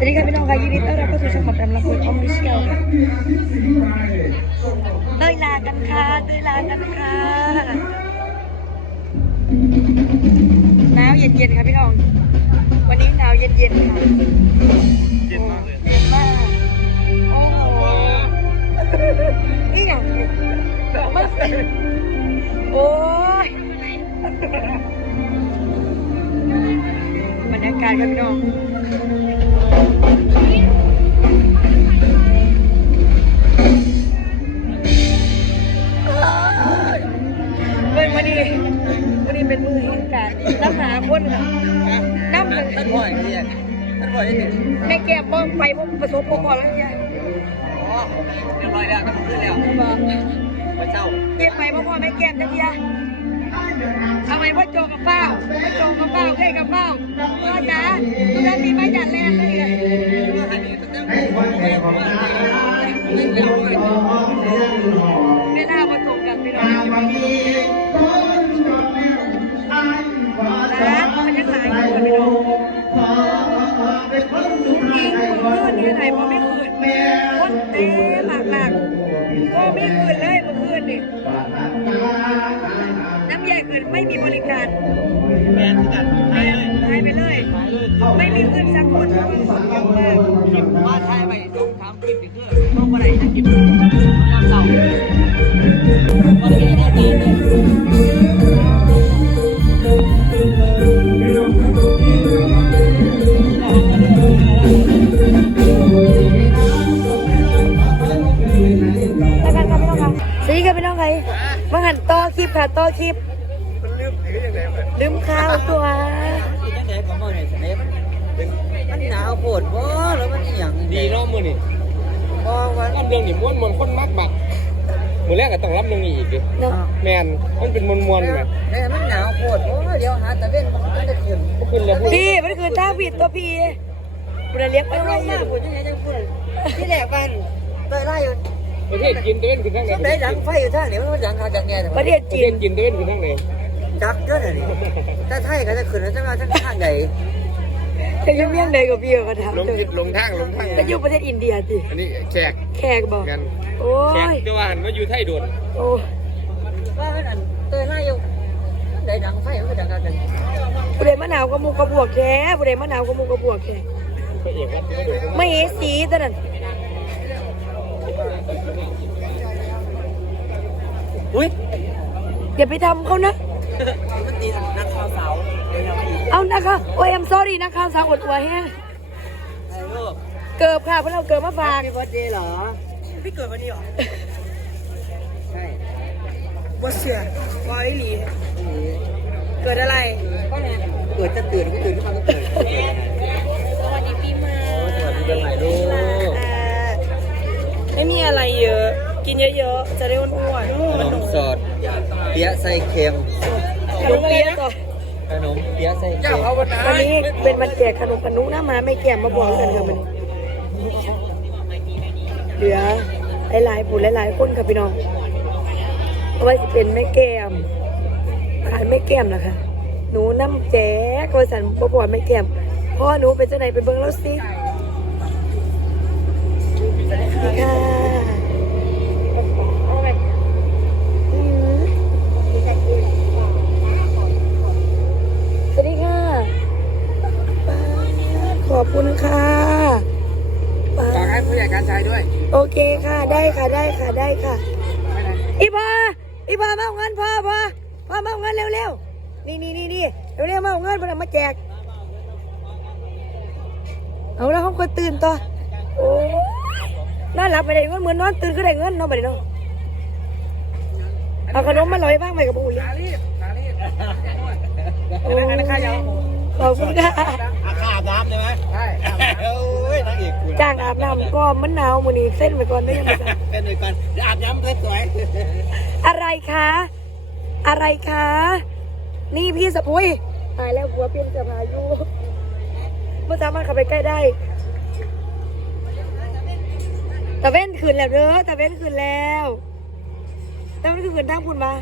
สวัสดีค่ะพี่น้องค่ะยินดีต้อนรับเข้าสู่ช่องของแรมละคุยออฟฟิเชียลค่ะเต้ยลากันค่ะเต้ยลากันค่ะหนาวเย็นๆค่ะพี่น้อง วันนี้หนาวเย็นๆค่ะเย็นมากเลยเย็นมาก คนค่ะน้ำมันท่านพ่ออย่างนี้ท่านพ่อที่หนึ่งแม่แก้มบ้องไปพวกประสบพวกก่อนแล้วเนี่ยอ๋อเรียบร้อยแล้วก็ขึ้นแล้วมาเช่าเก็บไปพ่อพ่อแม่แก้มจะเดียเอาไปพ่อโจกับเป้าพ่อโจกับเป้าเพ่กับเป้าพ่อจ๋าตรงนั้นมีไมาจัดแรงเลยเนี่ยว่าอันนี้ต้องให้ผมให้ผมว่าเล่นยาวเลยเวลามกันพี่น้อง เมื่อนี้ไหนพอไม่คืนคนเต็มหลากหลากก็ไม่คืนเลยเมื่อคืนนี่น้ำใหญ่เกินไม่มีบริการแมนที่กันหายเลยหายไปเลย ไม่มีขึ้นสักคนเพราะมันฝนเยอะมากว่าทายไปจงทำกินอีกเพื่อต้องมาไหนจะกินยามเสาร์โอเคได้ดี มาหันต่อคลิปค่ะต่อคลิปมันลืมถือยังไงมันลืมข้าวตัวยังไงของมันเนี่ยสเนปมันหนาวโคตรว้าแล้วมันอีหยังดีเนาะมือนี่พอวันรับเรื่องนี่ม้วนมวนคนมักบักมือแรกก็ต้องรับเรื่องนี้อีกดิเนาะแมนมันเป็นมวนมวนๆแบบแต่มันหนาวโคตรโอ้เดี๋ยวหาตะเว้นมันจะขึ้นพวกคุณเลยพูดพี่มันคือท่าผิดตัวพี่บุญเลี้ยงไปไปไว้ไว้อมากยู่พูดยังไงจังพูดที่แรกมันเตยไล่อยู่ ประเทศกินตะเวนคือทั้งไหนต้องได้ดังไฟอยู่ท่านี้มันดังขาจากแง่ประเทศประจีเทนศกินตะเวนคือทั้งไหนจักเยอะเลยนี่ถ้าไทยก็จะขึ้นแล้วจะมาทั้งข้างใดจะยุ่งเมี่ยงใดกับพี่ก็ถามลงเถทิศอะลงทางลงทางจะอยู่ประเทศอินเดียสิอันนี้แขกแขกบอกกันโอ้แขกยจะว่าหันมาอยู่ไทยโดนโอ้ยว่ามันเตยไล่อยู่ได้ดังไฟมันดังกันบุเรมะนาวกับมูกระบวกแค่บุเรมะนาวกับมูกระบวกแค่พระเอกมันจะไม่โดนไม่เอสีตอนนั้น อุ้ยอย่าไปทำเขานะมันตีนักข่าวสาวเดี๋ยวเราไปเอานะคะโอ้ย I'm sorry นะคะสาวอดหัวแห้งถ่ายรูปเกิบค่ะเพื่อนเอาเกิบมาฝากพี่บอสเจเหรอ พี่เกิดวันนี้เหรอ ใช่ว่าเสือวอยหลี เกิดอะไรเกิดจะตื่นก็ตื่นขึ้นมาก็ตื่น สวัสดีปีใหม่ สวัสดีปีใหม่ลูก ไม่มีอะไรเยอะ กิน เยอะๆ จะได้อ้วนขนมสดเปี๊ยะไส้เค็มๆขนมเปี๊ยะต่อขนมเปี๊ยะไส้เค็มวันนี้เป็นวันแจกขนมปนุนะมาไม่แก้มมาบอกกันค่ะมันเหลือหลายๆผู้หลายๆคนค่ะพี่น้องเอาไว้จะเป็นแม่แก้มขายแม่แก้มนะคะหนูน้ำแจ๊กบริษัทบบอกแม่แก้มพ่อหนูเป็นเจ้าไหนเป็นเบิ้งแล้วสินี่ค่ะอืมสวัสดีค่ะ ขอบคุณค่ะป๊า ฝากให้ผู้ใหญ่การชายด้วย โอเค ค่ะได้ค่ะได้ค่ะได้ค่ะ อีพออีพอมาเอาเงินพ่อพ่อพ่อมาเอาเงินเร็วๆนี่นี่นี่นี่เร็วๆมาเอาเงินเพื่อนเอามาแจก เอาแล้วเขาคนตื่นต่อโอ้ยน่ารับไปได้เงินเหมือนนอนตื่นก็ได้เงินเนาะไปเนาะเอาขนมมาลอยบ้างไหมกับปู่เลยโอ้ยขอบคุณค่ะอาคาอา บน้ำใช่ไหมใช่โอ้ยนางเอกกูจ้างอาบน้ำก็มันหนาวมือนี้เส้นไปก่อนได้ยังไงเป็นด้วยกันอาบน้ำเพื่อสวยอะไรคะ อะไรคะ นี่พี่สะพุยตายแล้วหัวเปลี่ยนจะพายุเมื่อสามารถเข้าไปใกล้ได้ตะเว้นคืนแล้วเด้อตะเว้นคืนแล้วตะเว้นคืนทางพุ่นมา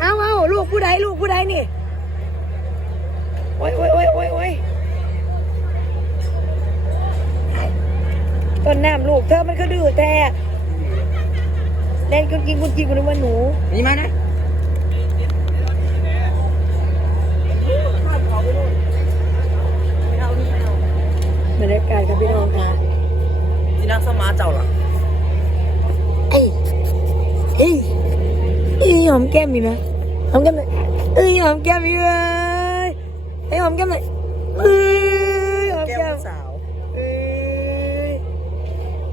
เอาเอาลูกผู้ใดลูกผู้ใดนี่โอ้ยโอ้ยโอ้ยโอ้ยโอ้ยต้นน้ำลูกเธอมันก็ดื้อแท้เล่นกุนกินกุนกินกุนึกว่าหนูนี่มานะบรรยากาศกับพี่น้องค่ะที่นั่งสมาเจ้าหรอเอ้ยเอ้ยเอ้ยหอมแก้มมีไหมหอมแก้มเอ้ยหอมแก้มมีไหม เอ้ยหอมแก้มหน่อยเอ้ยหอมแก้แก้มวสาวเอ้ย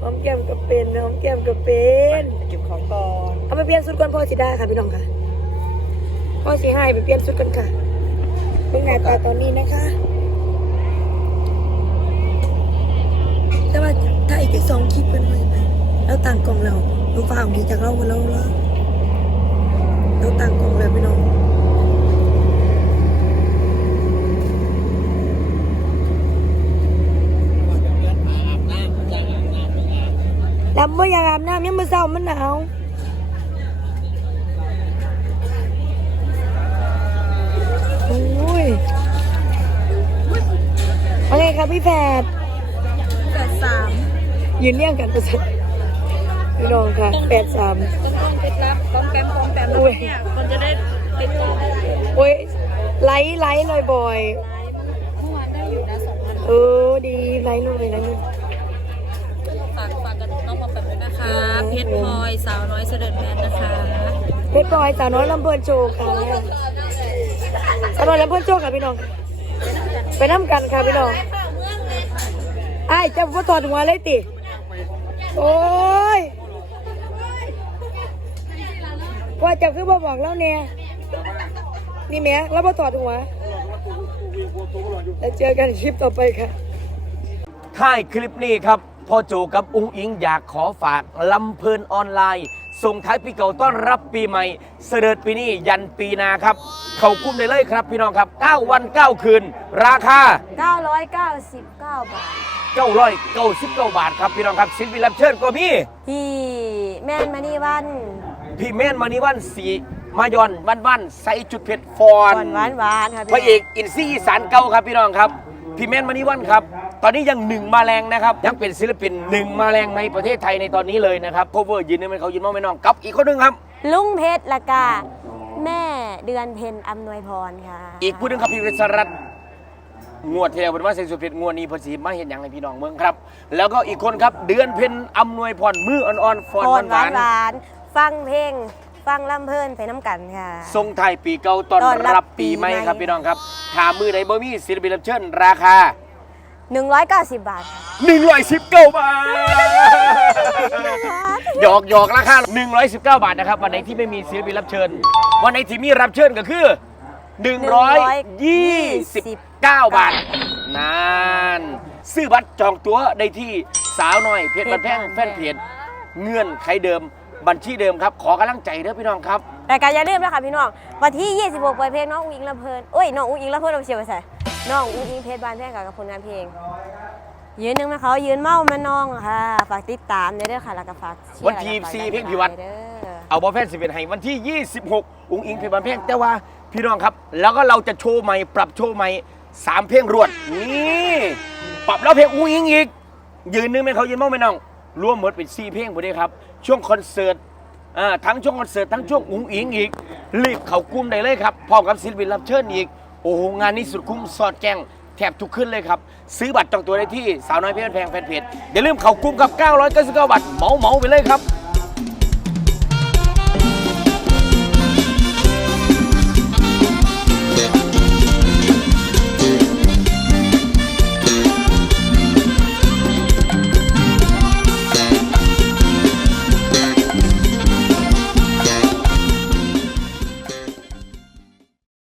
หอมแก้มก็เป็นหอมแก้มก็เป็นเก็บของก่อนเอาไปเปลี่ยนชุดก่อนพ่อสิได้ค่ะพี่น้องค่ะพ่อสิให้ไปเปลี่ยนชุดกันค่ะเป็นหน้าตาตอนนี้นะคะแต่ว่าถ้าอีกแค่สองคลิปกันเลยไหมแล้วต่างกล่องเราดูฟ้าของดีจากเราเราแล้วเราต่างกล่องเลยพี่น้องลำไม่อยากอาบน้ำยัง มือเศร้ามันหนาวโอ้ยอะไรครับพี่แฝดแปดสามยืนเรียงกันประสพี่น้องค่ะแปดสามต้องต้องเคล็ดลับป้อมแปมป้อมแปมอุ้ยเนี่ยคนจะได้ติดตามโอ้ยไลฟ์ไลฟ์หน่อยบ่อยเมื่อวานได้อยู่นะสองพันเออดีไลฟ์หน่อยไลฟ์หน่ เพชรพลอยสาวน้อยเสด็จแมนนะคะเพชรพลอยสาวน้อยลำเพลินโชว์ค่ะสาวน้อยลำเพลินโชว์ค่ะพี่น้อง ไปน้ำกันค่ะพี่น้องไอ้ายจะว่าถอดหัวเลยติ โอ้ยว่าเจะคือบ่บอกแล้วเนี่ยนี่แหม่แล้วบ่ถอดหัวแล้วเจอกันคลิปต่อไปค่ะท้ายคลิปนี้ครับ พ่อโจกับอุ้งอิงอยากขอฝากลำเพลินออนไลน์ ส่งท้ายปีเก่าต้อนรับปีใหม่ เสด็จปีนี้ยันปีหนาครับ เขากุ้มได้เลยครับพี่น้องครับ 9 วัน 9 คืน ราคา 999 บาท 999บาทครับพี่น้องครับสินวิรับเชิญก็มีที่แม่นมานี่วันพี่เม่นมานิวันสีมายอนวันวันใส่จุดเผ็ดฟอน หวานหวานหวานค่ะพระเอกอินซี่อีสานเก่าครับพี่น้องครับ พี่เม่นมานิวันครับ ตอนนี้ยังหนึ่งมาแรงนะครับยังเป็นศิลปินหนึ่งมาแรงในประเทศไทยในตอนนี้เลยนะครับโคเวอร์ยืนนึงเป็นเขายืนมองไม่น้องกับอีกคนหนึงครับ ลุงเพชรละกาแม่เดือนเพ็ญอำนวยพรค่ะ อีกผู้หนึงครับพี่วิศรัตน์งวดเที่ยวเป็นว่าเซนสุดเพชรงวดนี้เพอสีมาเห็นอย่างไรพี่น้องเมืองครับ แล้วก็อีกคนครับเดือนเพ็ญอำนวยพรมืออ่อนๆฟอนพรหวาวหานนหวานฟังเพลงฟังลำเพลินไปน้ำกันค่ะๆทรงไทายปีเก่าต้อนต้อนรัรับบปีปีใหม่ใหม่ครับพี่น้องครับถามมือไหนบ่มีศิลปินรับเชิญราคา 190 บาทค่ะ119 บาทหยอกหยอกราคา119 บาทนะครับ วันไหนที่ไม่มีศิลปินรับเชิญ วันไหนที่มีรับเชิญก็คือ 129 บาทนานซื้อบัตรจองตั๋วได้ที่สาวน้อยเพจบันแพงแฟนเพจเงื่อนไขเดิมบัญชีเดิมครับ ขอกำลังใจเด้อพี่น้องครับรายการอย่าลืมนะคะพี่น้อง วันที่ 26เปิดเพลงน้องอุ้งอิงลำเพลินโอ้ยน้องอุ้งอิงลำเพลินเราเชียร์ไปใส่ น้องอุ้งอิงเพชรบานแพงกับผลงานเพลง ยืนหนึ่งมาเขายืนเมามาน้องค่ะ ฝากติดตามเด้อค่ะแล้วก็ฝากเชียร์วันที่แล้วก็ฝากสี่เพลงพิวัตร เด้อ เอาบอลแฟนสิบเอ็ดให้วันที่ 26 อุ้งอิงเพลงบันเพลงแต่ว่าพี่น้องครับ แล้วก็เราจะโชว์ใหม่ ปรับโชว์ใหม่สามเพลงรวด นี่ปรับแล้วเพลงอุ้งอิงอีก ยืนนึงเป็นเขายืนมองไม่น้องรวมหมดเป็นสี่เพลงหมดเลยครับ ช่วงคอนเสิร์ตอ่าทั้งช่วงคอนเสิร์ตทั้งช่วงอุ้งอิงอีกรีบเขากุ้มได้เลยครับพร้อมกับศิลปินรับเชิญอีก โอ้โหงานนี้สุดคุ้มสอดแจงแถบทุกขึ้นเลยครับ ซื้อบัตรจองตัวได้ที่สาวน้อยเพชรแพงแฟนเพจอย่าลืมเขากุ้มกับ 999 บาทเหมาเหมาไปเลยครับ